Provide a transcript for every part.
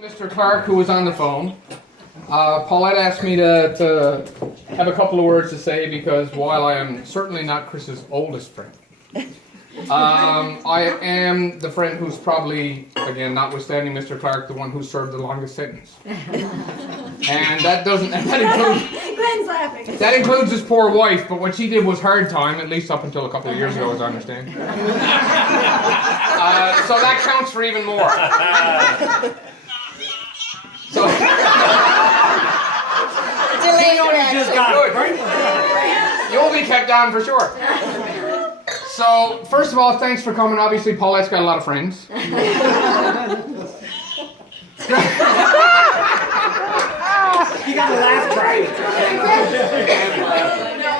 Mr. Clark, who was on the phone. Paulette asked me to have a couple of words to say because while I am certainly not Chris's oldest friend, I am the friend who's probably, again, notwithstanding Mr. Clark, the one who served the longest sentence. And that includes his poor wife, but what she did was hard time, at least up until a couple of years ago, as I understand. So that counts for even more. So, you'll be kept on for sure. So, first of all, thanks for coming. Obviously, Paulette's got a lot of friends. You got a laugh track.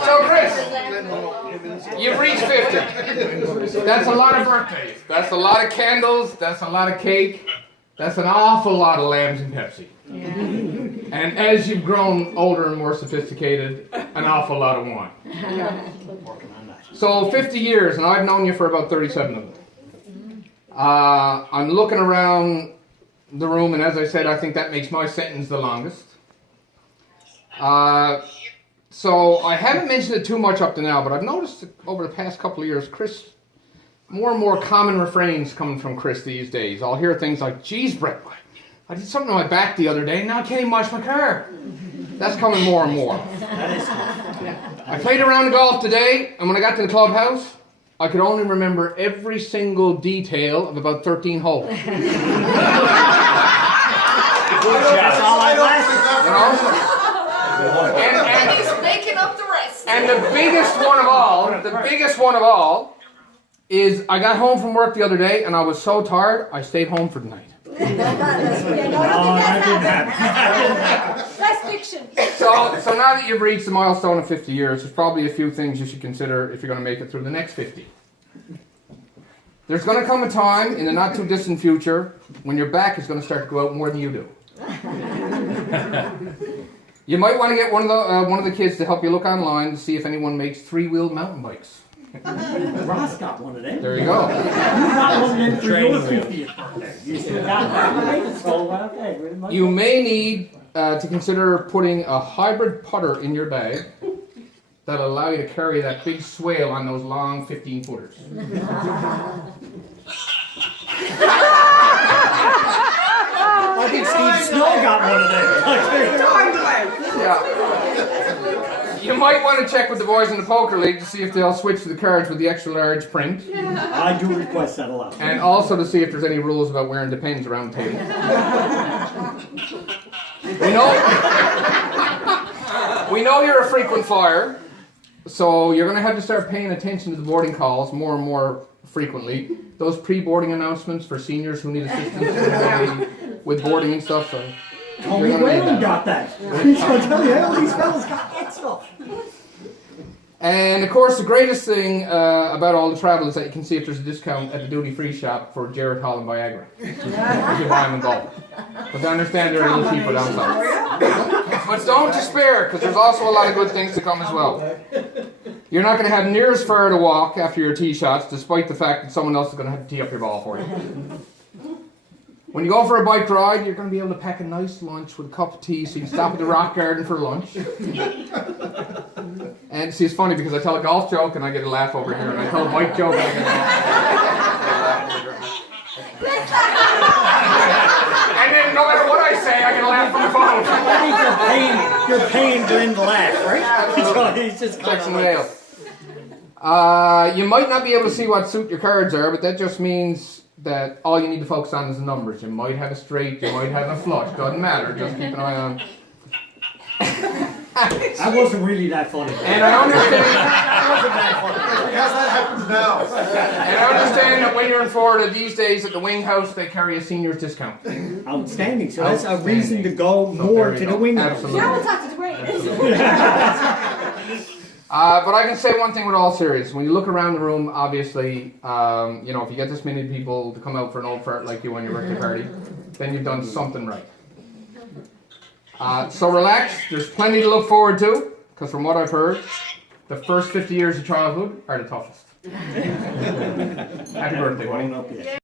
So, Chris, you've reached 50. That's a lot of birthdays. That's a lot of candles. That's a lot of cake. That's an awful lot of lambs and Pepsi. Yeah. And as you've grown older and more sophisticated, an awful lot of wine. Yeah. So 50 years, and I've known you for about 37 of them. I'm looking around the room, and as I said, I think that makes my sentence the longest. So I haven't mentioned it too much up to now, but I've noticed over the past couple of years, Chris, more and more common refrains coming from Chris these days. I'll hear things like, geez, Brett, I did something on my back the other day, and now I can't even wash my car. That's coming more and more. I played a round of golf today, and when I got to the clubhouse, I could only remember every single detail of about 13 holes. That's all I And he's making up the rest. And the biggest one of all, is I got home from work the other day and I was so tired I stayed home for the night. That's fiction. So now that you've reached the milestone of 50 years, there's probably a few things you should consider if you're going to make it through the next 50. There's going to come a time in the not too distant future when your back is going to start to go out more than you do. You might want to get one of the kids to help you look online to see if anyone makes three-wheeled mountain bikes. Ross got one of them. There you go. You got one in for your 50th birthday. You still got that. So, okay. You may need to consider putting a hybrid putter in your bag that'll allow you to carry that big swale on those long 15-footers. I think Steve Snow got one of them. Yeah. You might want to check with the boys in the poker league to see if they'll switch to the cards with the extra large print. I do request that a lot. And also to see if there's any rules about wearing the pens around the table. We know you're a frequent flyer, so you're going to have to start paying attention to the boarding calls more and more frequently. Those pre-boarding announcements for seniors who need assistance with boarding and stuff. So Tommy Whalen got that. I'll tell you, all these fellas got that stuff. And of course, the greatest thing about all the travel is that you can see if there's a discount at the duty-free shop for Jared Hall and Viagra. If you buy them in bulk. But I understand they're a little cheaper down south. But don't despair, because there's also a lot of good things to come as well. You're not going to have near as far to walk after your tee shots, despite the fact that someone else is going to have to tee up your ball for you. When you go for a bike ride, you're going to be able to pack a nice lunch with a cup of tea so you can stop at the rock garden for lunch. And see, it's funny because I tell a golf joke and I get a laugh over here, and I tell a bike joke and I get a laugh over here. And then no matter what I say, I get a laugh from the phone. I think you're paying Glenn to laugh, right? So he's just Checks and nails. You might not be able to see what suit your cards are, but that just means that all you need to focus on is the numbers. You might have a straight, you might have a flush, doesn't matter, just keep an eye on. That wasn't really that funny. And I understand Because that happens now. and I understand that when you're in Florida these days at the Wing House they carry a senior's discount. Outstanding. So that's a reason to go more to the wing. Absolutely. Now we'll talk to Dwayne. But I can say one thing with all seriousness. When you look around the room, obviously, if you get this many people to come out for an old fart like you on your birthday party, then you've done something right. So relax. There's plenty to look forward to, because from what I've heard, the first 50 years of childhood are the toughest. Happy birthday, buddy.